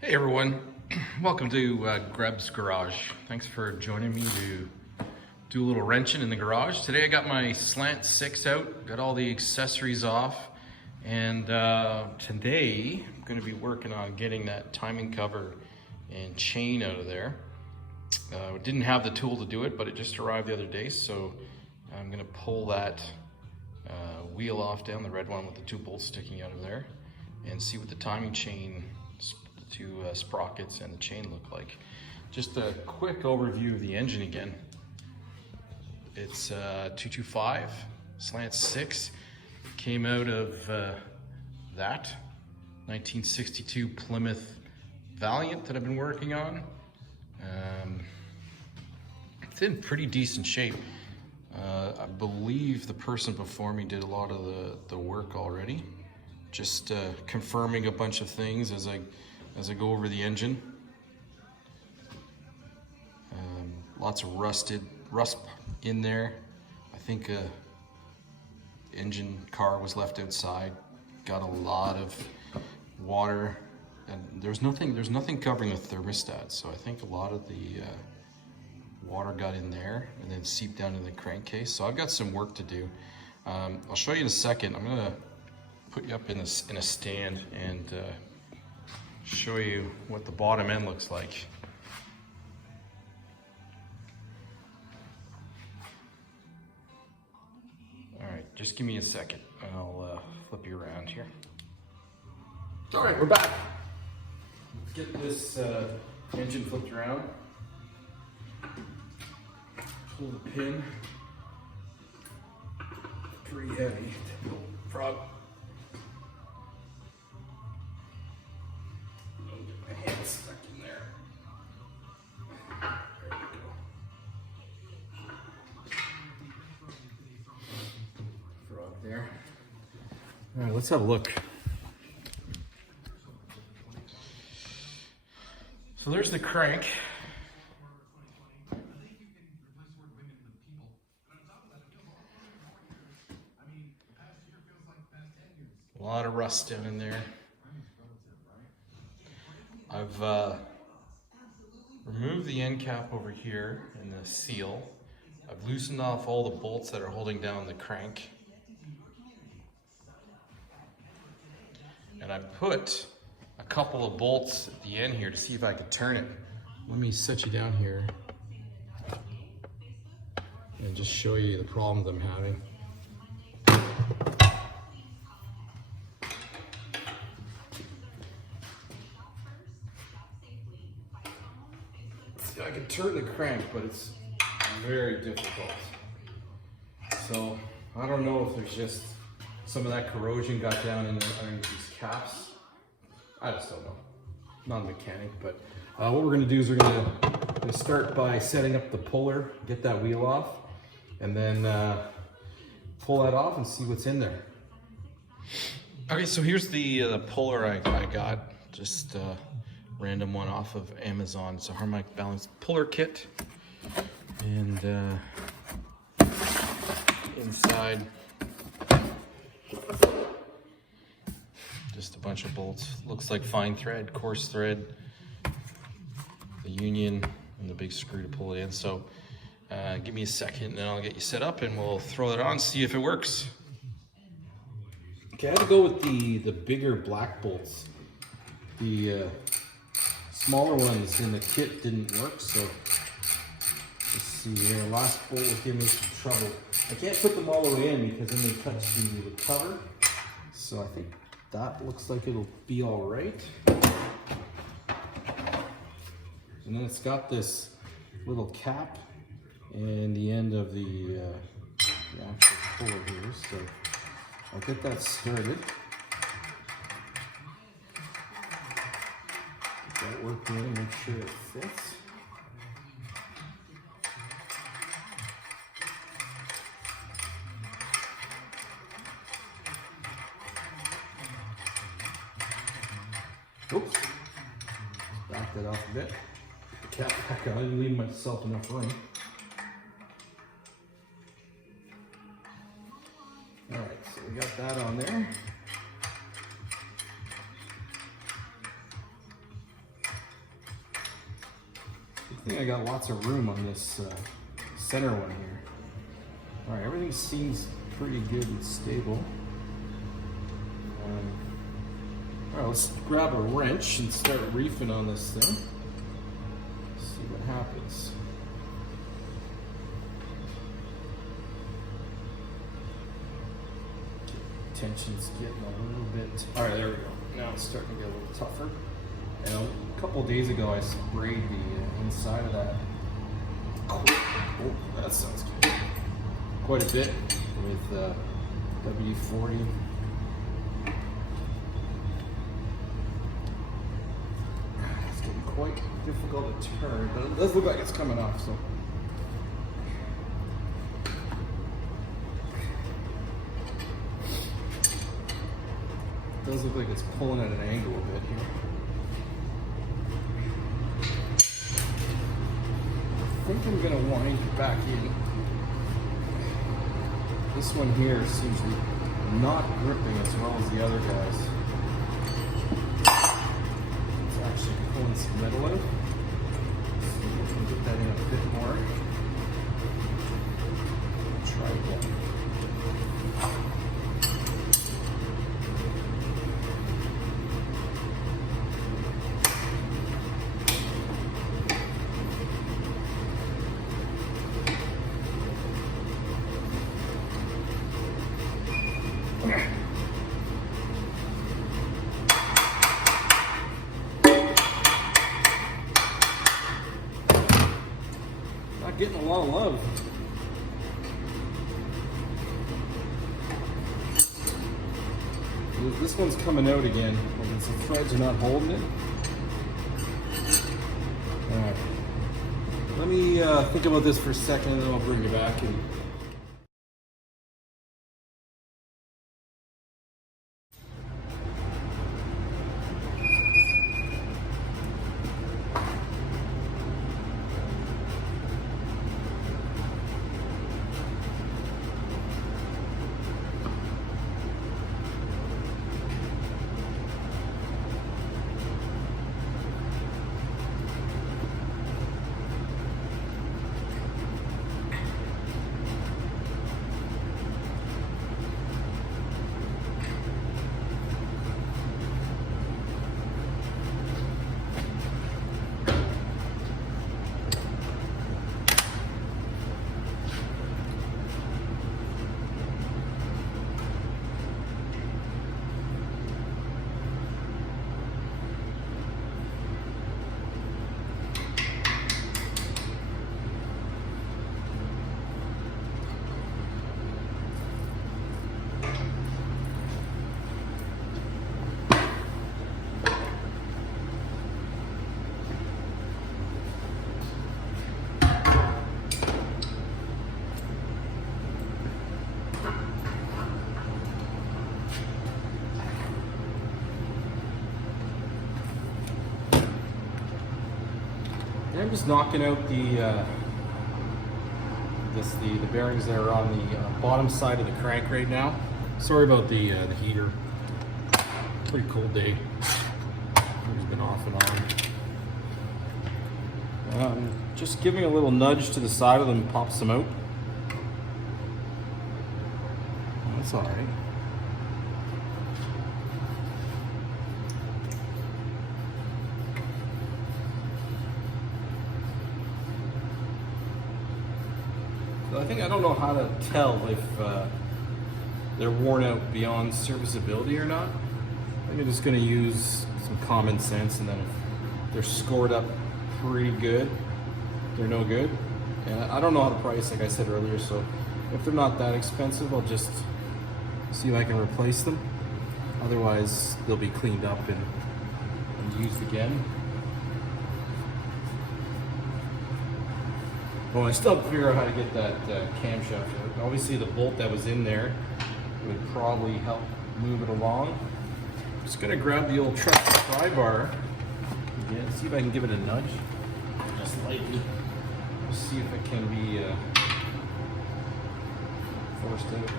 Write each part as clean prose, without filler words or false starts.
Hey everyone, welcome to Greb's Garage. Thanks for joining me to do a little wrenching in the garage. Today I got my Slant 6 out, got all the accessories off, and today I'm going to be working on getting that timing cover and chain out of there. Didn't have the tool to do it, but it just arrived the other day, so I'm going to pull that wheel off down, the red one with the two bolts sticking out of there, and see what the timing chain sprockets and the chain look like. Just a quick overview of the engine again. It's 225 Slant 6. Came out of that 1962 Plymouth Valiant that I've been working on. It's in pretty decent shape. I believe the person before me did a lot of the work already. Just confirming a bunch of things as I go over the engine. Lots of rust in there. I think engine car was left outside. Got a lot of water, and there's nothing covering the thermostat. So I think a lot of the water got in there and then seeped down in the crankcase. So I've got some work to do. I'll show you in a second. I'm gonna put you up in a stand and show you what the bottom end looks like. All right, just give me a second and I'll flip you around here. All right, we're back. Let's get this engine flipped around. Pull the pin. Pretty heavy. Frog. Stuck in there. There we go. Frog there. All right, let's have a look. So there's the crank. A lot of rust down in there. I've removed the end cap over here and the seal. I've loosened off all the bolts that are holding down the crank. And I put a couple of bolts at the end here to see if I could turn it. Let me set you down here and just show you the problems I'm having. I can turn the crank, but it's very difficult. So I don't know if there's just some of that corrosion got down underneath these caps. I just don't know. Not a mechanic, but what we're going to do is we're going to start by setting up the puller, get that wheel off, and then pull that off and see what's in there. Okay, so here's the puller I got. Just random one off of Amazon. It's a harmonic balance puller kit, and inside just a bunch of bolts. Looks like fine thread, coarse thread, the union, and the big screw to pull it in. So give me a second and I'll get you set up and we'll throw it on, see if it works. Okay, I had to go with the bigger black bolts. The smaller ones in the kit didn't work, so let's see here. Last bolt was giving me some trouble. I can't put them all the way in because then they touch the cover. So I think that looks like it'll be all right. And then it's got this little cap and the end of the actual puller here. So I'll get that started. That worked in, make sure it fits. Oops, back that off a bit. The cap back on, I didn't leave myself enough room. All right, so we got that on there. think I got lots of room on this center one here. All right, everything seems pretty good and stable. All right, let's grab a wrench and start reefing on this thing. See what happens. Tension's getting a little bit. All right, there we go. Now it's starting to get a little tougher. And a couple days ago, I sprayed the inside of that. Oh, that sounds good. Quite a bit with W40. It's getting quite difficult to turn, but it does look like it's coming off. So. It does look like it's pulling at an angle a bit here. I think I'm gonna wind it back in. This one here seems to be not gripping as well as the other guys. It's actually pulling some metal out. See if we can get that in a bit more. Try again. Not getting a lot of love. This one's coming out again. Some threads are not holding it. All right. Let me think about this for a second, and then I'll bring you back in. I'm just knocking out the bearings that are on the bottom side of the crank right now. Sorry about the heater. Pretty cold day. It's been off and on. Just giving a little nudge to the side of them pops them out. That's all right. I don't know how to tell if they're worn out beyond serviceability or not. I think I'm just going to use some common sense, and then if they're scored up pretty good, they're no good. And I don't know how to price, like I said earlier, so if they're not that expensive, I'll just see if I can replace them. Otherwise, they'll be cleaned up and used again. Well, I still have to figure out how to get that camshaft out. Obviously, the bolt that was in there would probably help move it along. I'm just going to grab the old truck pry bar again, see if I can give it a nudge, just lightly. See if it can be forced out.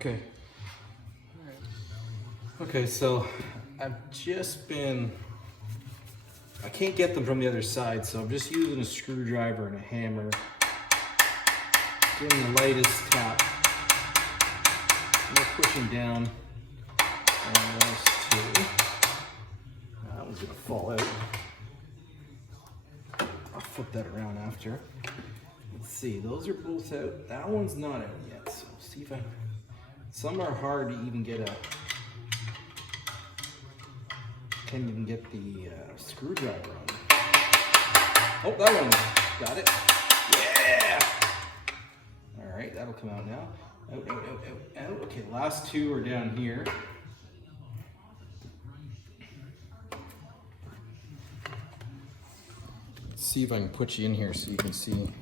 Okay. Okay, so I can't get them from the other side, so I'm just using a screwdriver and a hammer. Giving the lightest tap. And we're pushing down. And those two. That one's gonna fall out. I'll flip that around after. Let's see, those are both out. That one's not out yet, so see if some are hard to even get a, can't even get the screwdriver on. Oh, that one, got it. Yeah! All right, that'll come out now. Out, out, out, out, out. Okay, last two are down here. Let's see if I can put you in here so you can see.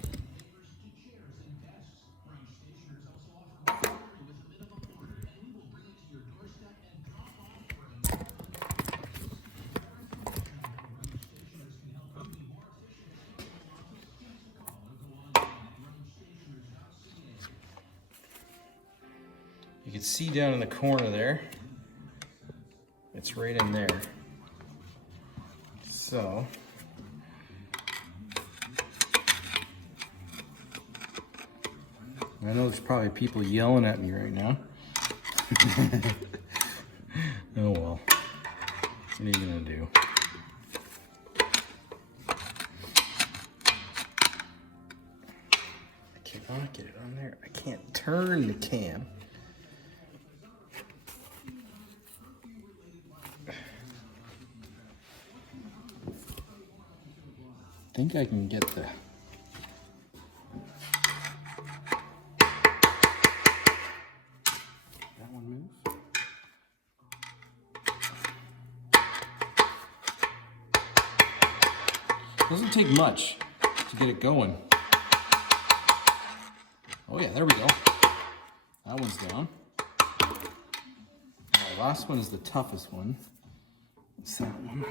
You can see down in the corner there, it's right in there. So, I know there's probably people yelling at me right now. Oh well, what are you gonna do? I cannot get it on there. I can't turn the cam. I think I can get the that one moves. Doesn't take much to get it going. Oh yeah, there we go. That one's down. The last one is the toughest one. What's that one?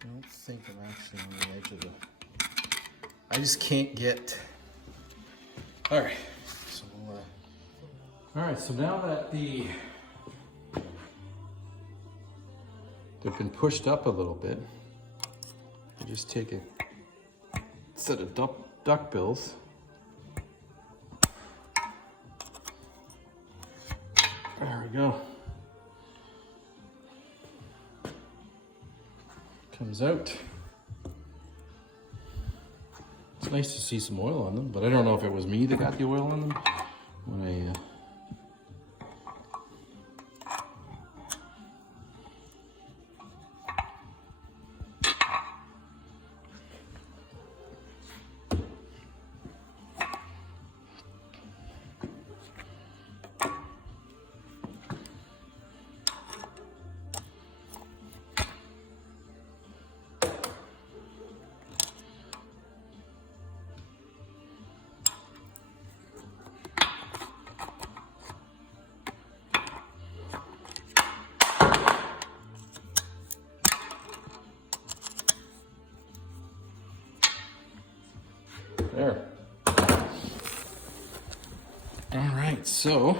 I don't think I'm actually on the edge of the... I just can't get... All right, so all right, so now that they've been pushed up a little bit, I just take a set of duck bills. There we go. Comes out. It's nice to see some oil on them, but I don't know if it was me that got the oil on them when I there. All right, so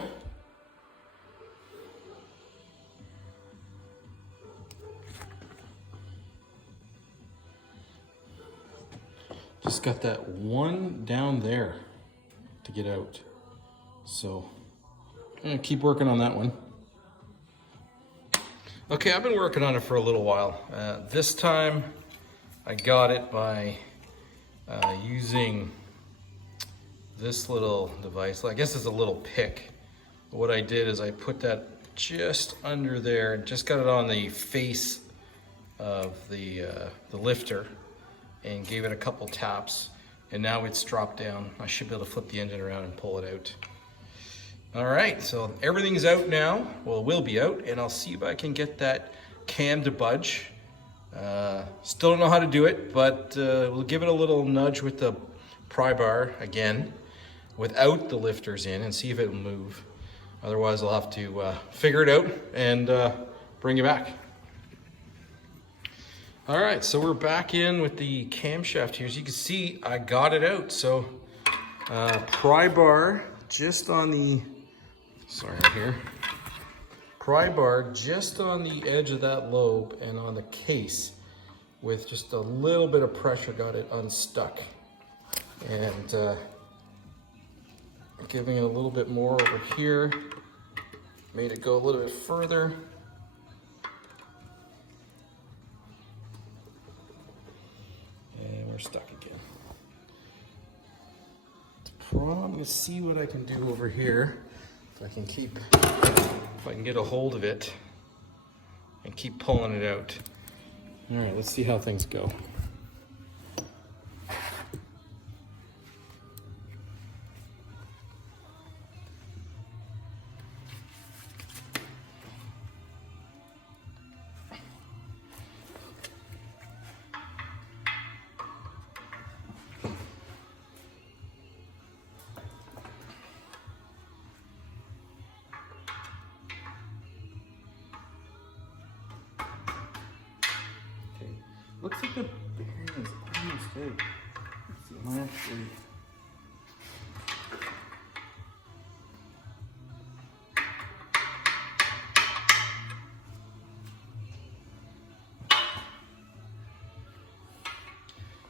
just got that one down there to get out. So I'm gonna keep working on that one. Okay, I've been working on it for a little while. This time I got it by using this little device. I guess it's a little pick. What I did is I put that just under there, just got it on the face of the lifter and gave it a couple taps, and now it's dropped down. I should be able to flip the engine around and pull it out. All right, so everything's out now. Well, it will be out, and I'll see if I can get that cam to budge. Still don't know how to do it, but we'll give it a little nudge with the pry bar again without the lifters in and see if it will move. Otherwise, I'll have to figure it out and bring it back. All right, so we're back in with the camshaft here. As you can see, I got it out. So pry bar just on the, right here. Pry bar just on the edge of that lobe and on the case with just a little bit of pressure got it unstuck. And giving it a little bit more over here, made it go a little bit further. And we're stuck again. I'm gonna see what I can do over here. If I can get a hold of it and keep pulling it out. All right, let's see how things go. Looks like the bearing is almost out. Let's see, I'm actually...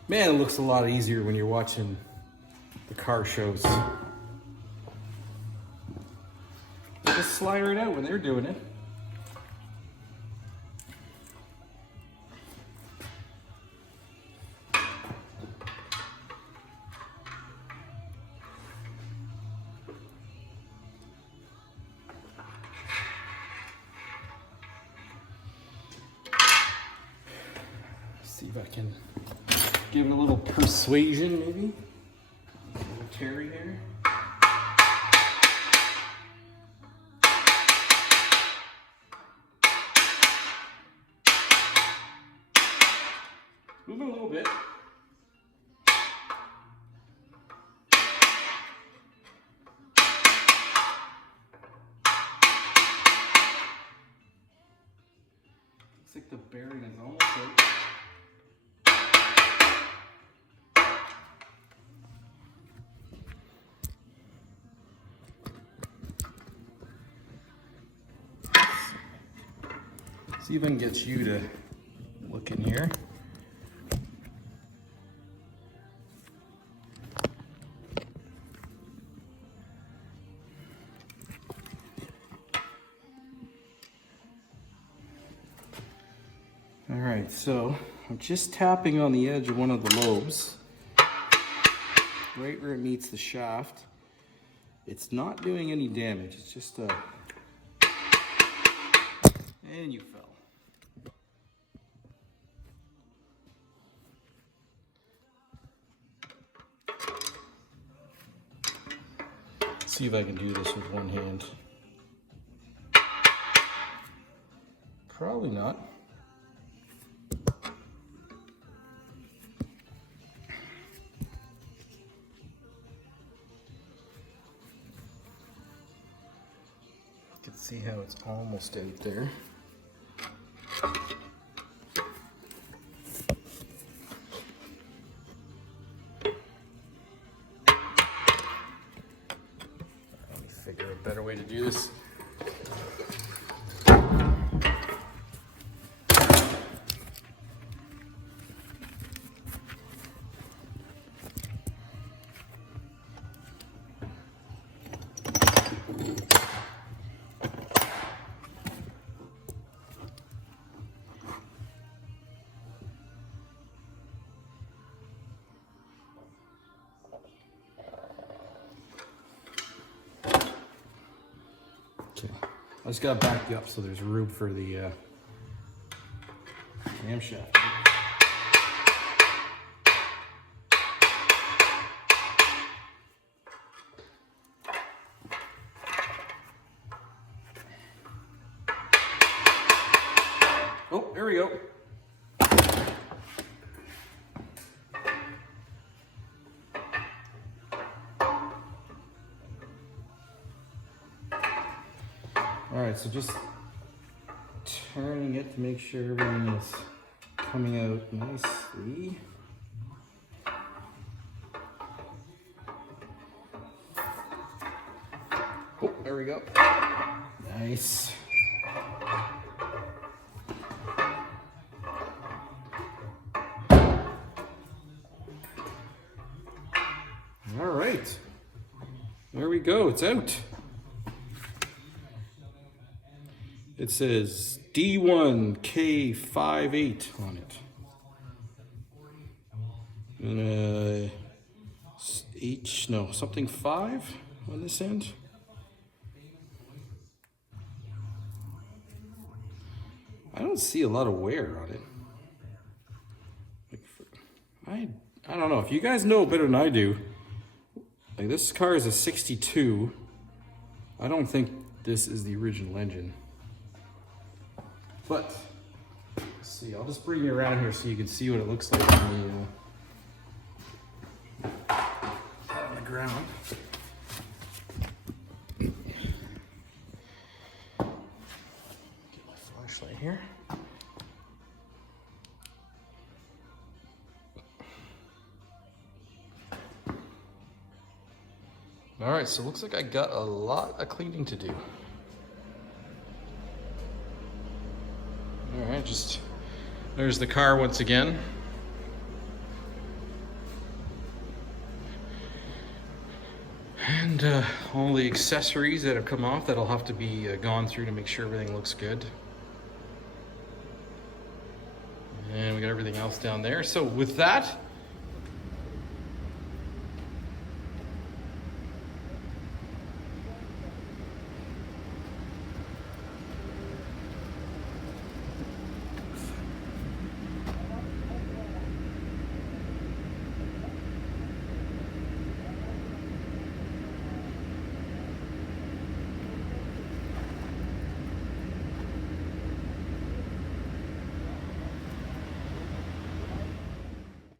Man, it looks a lot easier when you're watching the car shows. Just slide it out when they're doing it. See if I can give it a little persuasion, maybe. A little Terry here. Move it a little bit. Looks like the bearing is almost out. See if I can get you to look in here. All right, so I'm just tapping on the edge of one of the lobes, right where it meets the shaft. It's not doing any damage, it's just a... And you fell. See if I can do this with one hand. Probably not. You can see how it's almost out there. Figure a better way to do this. Okay. I just gotta back you up so there's room for the camshaft. All right, so just turning it to make sure everything is coming out nicely. Oh, there we go. Nice. All right. There we go. It's out. It says D1K58 on it. And something 5 on this end. I don't see a lot of wear on it. I don't know. If you guys know better than I do, like this car is a 62. I don't think this is the original engine. But, let's see, I'll just bring you around here so you can see what it looks like on the ground. Get my flashlight here. All right, so it looks like I got a lot of cleaning to do. All right, there's the car once again. And all the accessories that have come off that'll have to be gone through to make sure everything looks good. And we got everything else down there. So with that,